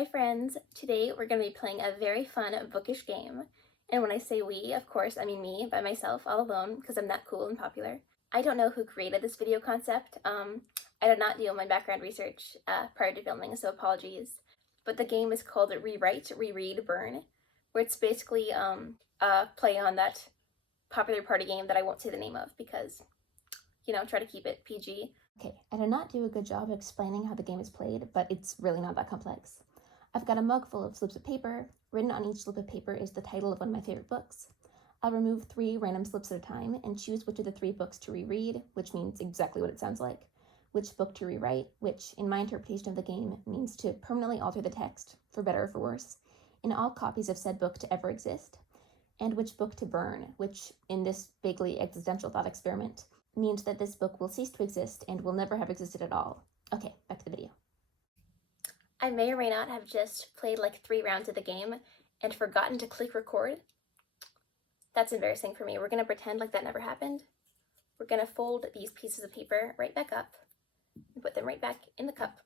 Hi friends! Today we're going to be playing a very fun bookish game. And when I say we, of course, I mean me, by myself, all alone, because I'm that cool and popular. I don't know who created this video concept. I did not do my background research prior to filming, so apologies. But the game is called Rewrite, Reread, Burn, where it's basically a play on that popular party game that I won't say the name of because, try to keep it PG. Okay, I did not do a good job explaining how the game is played, but it's really not that complex. I've got a mug full of slips of paper. Written on each slip of paper is the title of one of my favorite books. I'll remove 3 random slips at a time and choose which of the 3 books to reread, which means exactly what it sounds like, which book to rewrite, which, in my interpretation of the game, means to permanently alter the text, for better or for worse, in all copies of said book to ever exist, and which book to burn, which, in this vaguely existential thought experiment, means that this book will cease to exist and will never have existed at all. Okay, back to the video. I may or may not have just played like 3 rounds of the game and forgotten to click record. That's embarrassing for me. We're going to pretend like that never happened. We're going to fold these pieces of paper right back up and put them right back in the cup.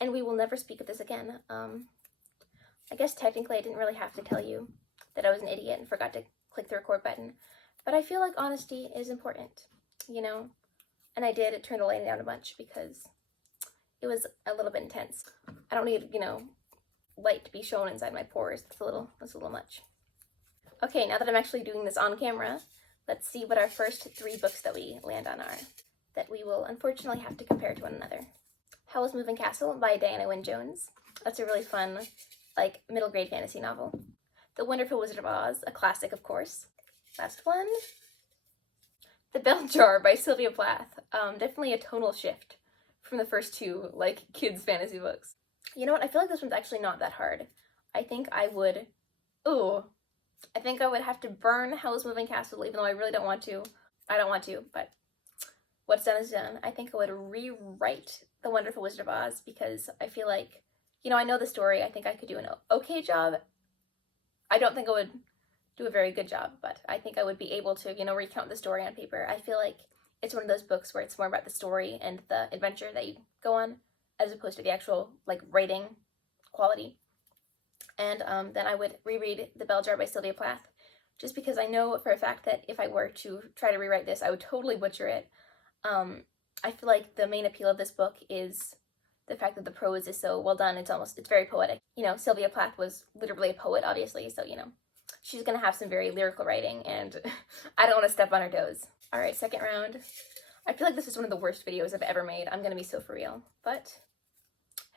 And we will never speak of this again. I guess technically I didn't really have to tell you that I was an idiot and forgot to click the record button. But I feel like honesty is important, And I did turn the lighting down a bunch because it was a little bit intense. I don't need, light to be shown inside my pores. That's a little much. Okay, now that I'm actually doing this on camera, let's see what our first 3 books that we land on are, that we will unfortunately have to compare to one another. Howl's Moving Castle by Diana Wynne Jones. That's a really fun, middle grade fantasy novel. The Wonderful Wizard of Oz, a classic, of course. Last one. The Bell Jar by Sylvia Plath. Definitely a tonal shift from the first 2, kids' fantasy books. You know what? I feel like this one's actually not that hard. I think I would have to burn Howl's Moving Castle, even though I really don't want to. I don't want to, but what's done is done. I think I would rewrite The Wonderful Wizard of Oz because I feel like, I know the story. I think I could do an okay job. I don't think I would do a very good job, but I think I would be able to, recount the story on paper. I feel like it's one of those books where it's more about the story and the adventure that you go on, as opposed to the actual, writing quality. And then I would reread The Bell Jar by Sylvia Plath, just because I know for a fact that if I were to try to rewrite this, I would totally butcher it. I feel like the main appeal of this book is the fact that the prose is so well done. It's very poetic. Sylvia Plath was literally a poet, obviously, so, she's gonna have some very lyrical writing, and I don't want to step on her toes. All right, second round. I feel like this is one of the worst videos I've ever made. I'm gonna be so for real, but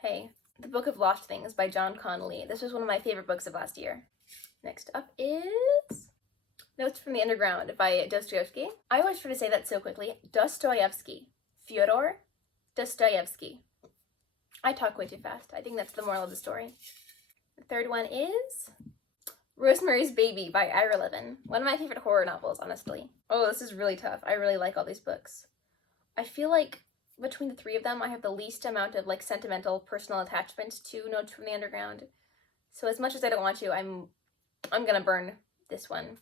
hey. The Book of Lost Things by John Connolly. This was one of my favorite books of last year. Next up is Notes from the Underground by Dostoevsky. I always try to say that so quickly. Dostoevsky. Fyodor Dostoevsky. I talk way too fast. I think that's the moral of the story. The third one is Rosemary's Baby by Ira Levin. One of my favorite horror novels, honestly. Oh, this is really tough. I really like all these books. I feel like between the 3 of them, I have the least amount of sentimental, personal attachment to Notes from the Underground. So as much as I don't want to, I'm gonna burn this one.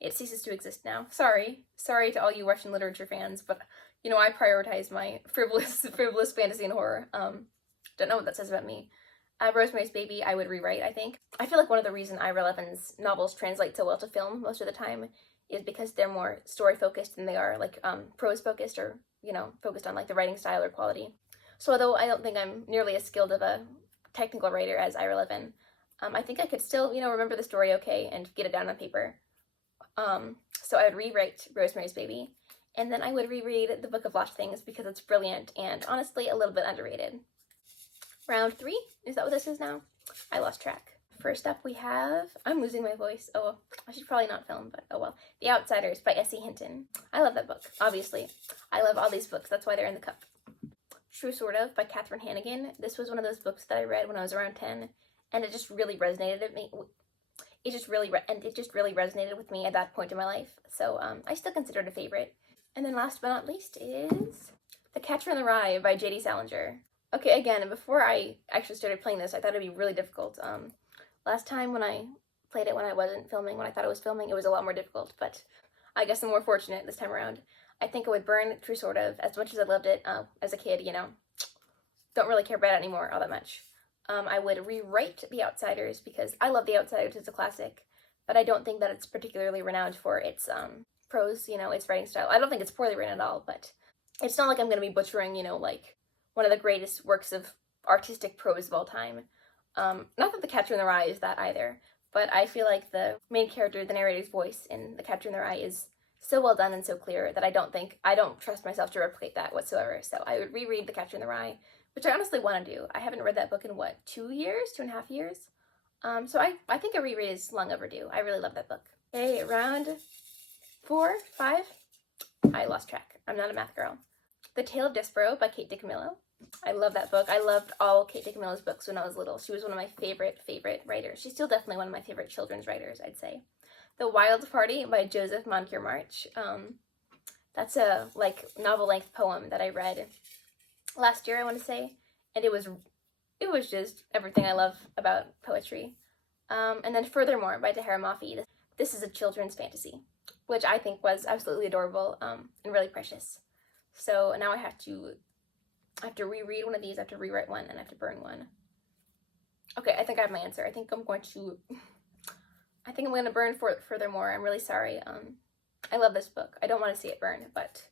It ceases to exist now. Sorry to all you Russian literature fans, but I prioritize my frivolous fantasy and horror. Don't know what that says about me. Rosemary's Baby, I would rewrite, I think. I feel like one of the reasons Ira Levin's novels translate so well to film most of the time is because they're more story-focused than they are, prose-focused or, focused on, the writing style or quality. So although I don't think I'm nearly as skilled of a technical writer as Ira Levin, I think I could still, remember the story okay and get it down on paper. So I would rewrite Rosemary's Baby, and then I would reread The Book of Lost Things because it's brilliant and, honestly, a little bit underrated. Round 3? Is that what this is now? I lost track. First up we have, I'm losing my voice. Oh, well, I should probably not film, but oh well. The Outsiders by S.E. Hinton. I love that book, obviously. I love all these books, that's why they're in the cup. True Sort of by Katherine Hannigan. This was one of those books that I read when I was around 10, and it just really resonated with me. It just really resonated with me at that point in my life, so I still consider it a favorite. And then last but not least is The Catcher in the Rye by J.D. Salinger. Okay, again, before I actually started playing this, I thought it'd be really difficult. Last time when I played it when I wasn't filming, when I thought I was filming, it was a lot more difficult, but I guess I'm more fortunate this time around. I think I would burn True Sort of, as much as I loved it as a kid, don't really care about it anymore all that much. I would rewrite The Outsiders because I love The Outsiders. It's a classic, but I don't think that it's particularly renowned for its prose, its writing style. I don't think it's poorly written at all, but it's not like I'm going to be butchering, like one of the greatest works of artistic prose of all time. Not that The Catcher in the Rye is that either, but I feel like the main character, the narrator's voice in The Catcher in the Rye is so well done and so clear that I don't trust myself to replicate that whatsoever. So I would reread The Catcher in the Rye, which I honestly want to do. I haven't read that book in 2 years, 2.5 years? So I think a reread is long overdue. I really love that book. Okay, round 4, 5. I lost track. I'm not a math girl. The Tale of Despereaux by Kate DiCamillo. I love that book. I loved all Kate DiCamillo's books when I was little. She was one of my favorite writers. She's still definitely one of my favorite children's writers, I'd say. The Wild Party by Joseph Moncure March. That's a novel-length poem that I read last year, I want to say, and it was just everything I love about poetry. And then Furthermore by Tahira Mafi. This is a children's fantasy, which I think was absolutely adorable and really precious. So now I have to reread one of these, I have to rewrite one, and I have to burn one. Okay, I think I have my answer. I think I'm going to burn Furthermore. I'm really sorry. I love this book. I don't want to see it burn, but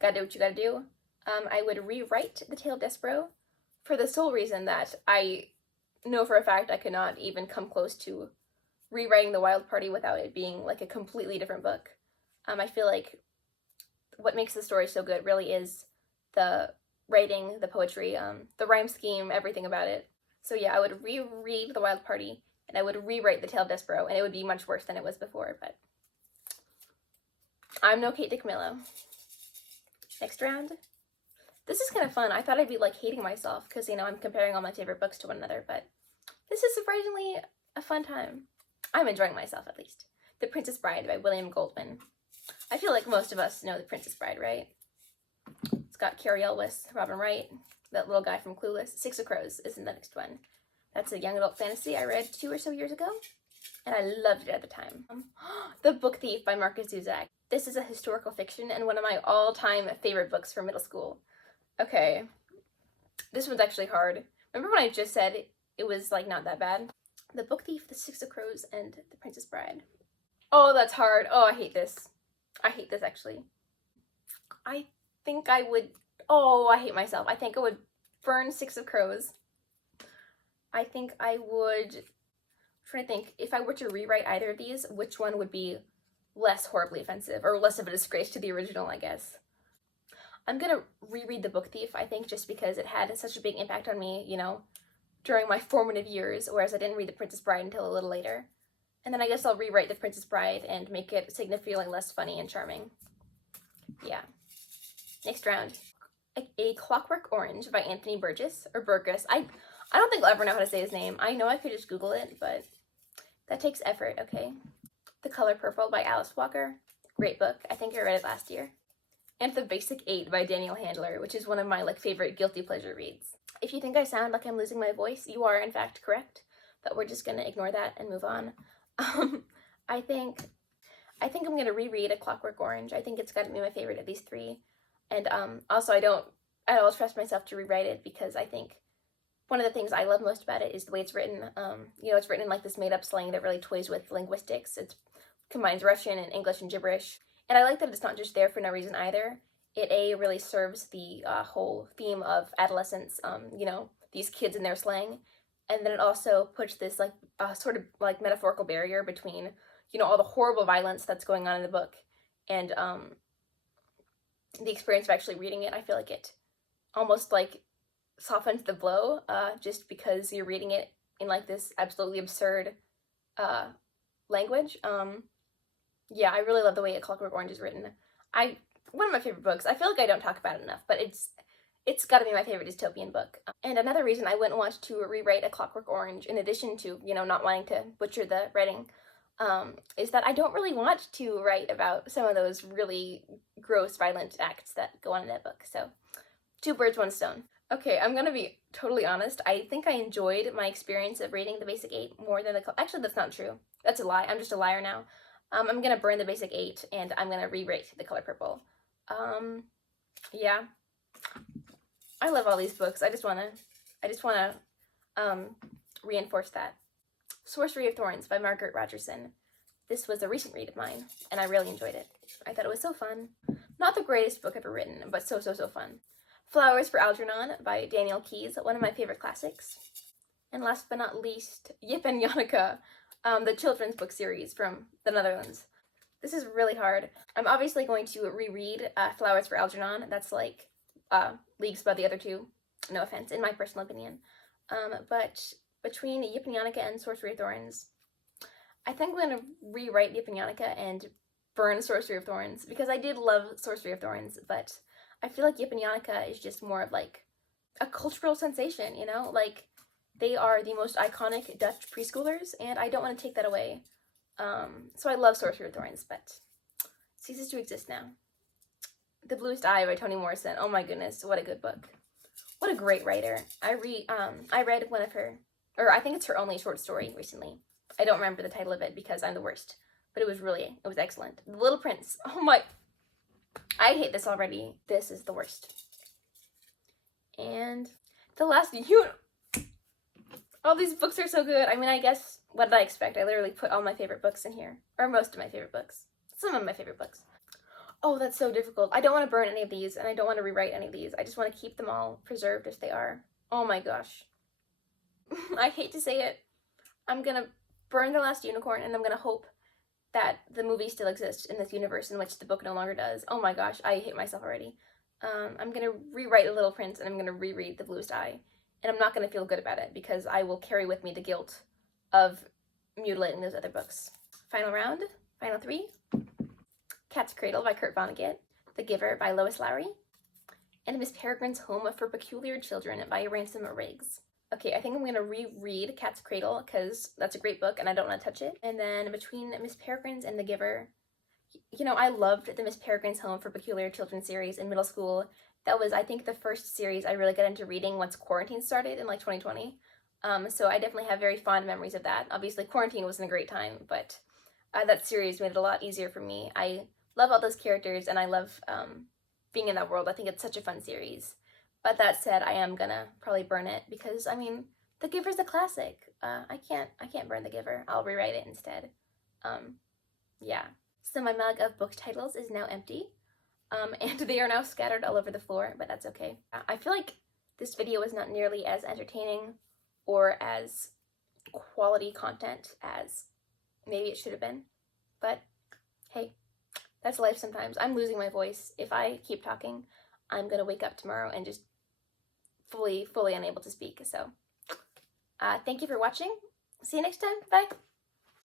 gotta do what you gotta do. I would rewrite The Tale of Despereaux for the sole reason that I know for a fact I could not even come close to rewriting The Wild Party without it being like a completely different book. I feel like what makes the story so good really is the writing, the poetry, the rhyme scheme, everything about it. So yeah, I would reread The Wild Party, and I would rewrite The Tale of Despereaux, and it would be much worse than it was before, but I'm no Kate DiCamillo. Next round. This is kind of fun. I thought I'd be like hating myself because, I'm comparing all my favorite books to one another, but this is surprisingly a fun time. I'm enjoying myself, at least. The Princess Bride by William Goldman. I feel like most of us know The Princess Bride, right? It's got Carrie Elwes, Robin Wright, that little guy from Clueless. Six of Crows is in the next one. That's a young adult fantasy I read 2 or so years ago, and I loved it at the time. The Book Thief by Marcus Zuzak. This is a historical fiction and one of my all-time favorite books from middle school. Okay, this one's actually hard. Remember when I just said it was not that bad? The Book Thief, The Six of Crows, and The Princess Bride. Oh, that's hard. Oh, I hate this. I hate this, actually. I think I would... Oh, I hate myself. I think I would burn Six of Crows. I think I would... I'm trying to think. If I were to rewrite either of these, which one would be less horribly offensive, or less of a disgrace to the original, I guess. I'm gonna reread The Book Thief, I think, just because it had such a big impact on me, during my formative years, whereas I didn't read The Princess Bride until a little later. And then I guess I'll rewrite The Princess Bride and make it significantly less funny and charming. Yeah. Next round. A Clockwork Orange by Anthony Burgess, or Burgess. I don't think I'll ever know how to say his name. I know I could just Google it, but that takes effort, okay? The Color Purple by Alice Walker. Great book. I think I read it last year. And The Basic 8 by Daniel Handler, which is one of my favorite guilty pleasure reads. If you think I sound like I'm losing my voice, you are in fact correct, but we're just gonna ignore that and move on. I think I'm gonna reread A Clockwork Orange. I think it's gotta be my favorite of these 3. And also I don't trust myself to rewrite it because I think one of the things I love most about it is the way it's written. It's written in this made-up slang that really toys with linguistics. It combines Russian and English and gibberish. And I like that it's not just there for no reason either. It really serves the whole theme of adolescence, these kids and their slang. And then it also puts this sort of metaphorical barrier between, all the horrible violence that's going on in the book and the experience of actually reading it. I feel like it almost softens the blow just because you're reading it in this absolutely absurd language. Yeah, I really love the way A Clockwork Orange is written. One of my favorite books. I feel like I don't talk about it enough, but it's got to be my favorite dystopian book. And another reason I wouldn't want to rewrite A Clockwork Orange, in addition to, not wanting to butcher the writing, is that I don't really want to write about some of those really gross, violent acts that go on in that book. So, 2 birds, 1 stone. Okay, I'm gonna be totally honest. I think I enjoyed my experience of reading The Basic 8 more than actually, that's not true. That's a lie. I'm just a liar now. I'm gonna burn The Basic 8, and I'm gonna rewrite The Color Purple. Yeah. I love all these books. I just wanna reinforced that. Sorcery of Thorns by Margaret Rogerson. This was a recent read of mine, and I really enjoyed it. I thought it was so fun. Not the greatest book ever written, but so fun. Flowers for Algernon by Daniel Keyes, one of my favorite classics. And last but not least, Jip and Janneke, the children's book series from the Netherlands. This is really hard. I'm obviously going to reread Flowers for Algernon. That's like leagues above the other two. No offense, in my personal opinion. But between Jip and Janneke and Sorcery of Thorns, I think I'm going to rewrite Jip and Janneke and burn Sorcery of Thorns, because I did love Sorcery of Thorns, but I feel like Jip and Janneke is just more of like a cultural sensation, you know? Like, they are the most iconic Dutch preschoolers, and I don't want to take that away. So I love Sorcery of Thorns, but it ceases to exist now. The Bluest Eye by Toni Morrison. Oh my goodness, what a good book. What a great writer. I read one of her, or I think it's her only short story recently. I don't remember the title of it because I'm the worst, but it was excellent. The Little Prince. Oh my, I hate this already. This is the worst. And the last, all these books are so good. I mean, I guess, what did I expect? I literally put all my favorite books in here, or most of my favorite books. Some of my favorite books. Oh, that's so difficult. I don't want to burn any of these, and I don't want to rewrite any of these. I just want to keep them all preserved as they are. Oh my gosh. I hate to say it. I'm gonna burn The Last Unicorn, and I'm gonna hope that the movie still exists in this universe in which the book no longer does. Oh my gosh, I hate myself already. I'm gonna rewrite The Little Prince, and I'm gonna reread The Bluest Eye. And I'm not gonna feel good about it, because I will carry with me the guilt of mutilating those other books. Final round, final three. Cat's Cradle by Kurt Vonnegut, The Giver by Lois Lowry, and Miss Peregrine's Home for Peculiar Children by Ransom Riggs. Okay, I think I'm going to reread Cat's Cradle because that's a great book and I don't want to touch it. And then between Miss Peregrine's and The Giver, you know, I loved the Miss Peregrine's Home for Peculiar Children series in middle school. That was, I think, the first series I really got into reading once quarantine started in like 2020. So I definitely have very fond memories of that. Obviously, quarantine wasn't a great time, but that series made it a lot easier for me. I love all those characters, and I love being in that world. I think it's such a fun series. But that said, I am gonna probably burn it because, I mean, The Giver's a classic. I can't burn The Giver. I'll rewrite it instead. Yeah. So my mug of book titles is now empty, and they are now scattered all over the floor, but that's okay. I feel like this video was not nearly as entertaining or as quality content as maybe it should have been, but hey, that's life sometimes. I'm losing my voice. If I keep talking, I'm gonna wake up tomorrow and just fully unable to speak. So thank you for watching. See you next time. Bye.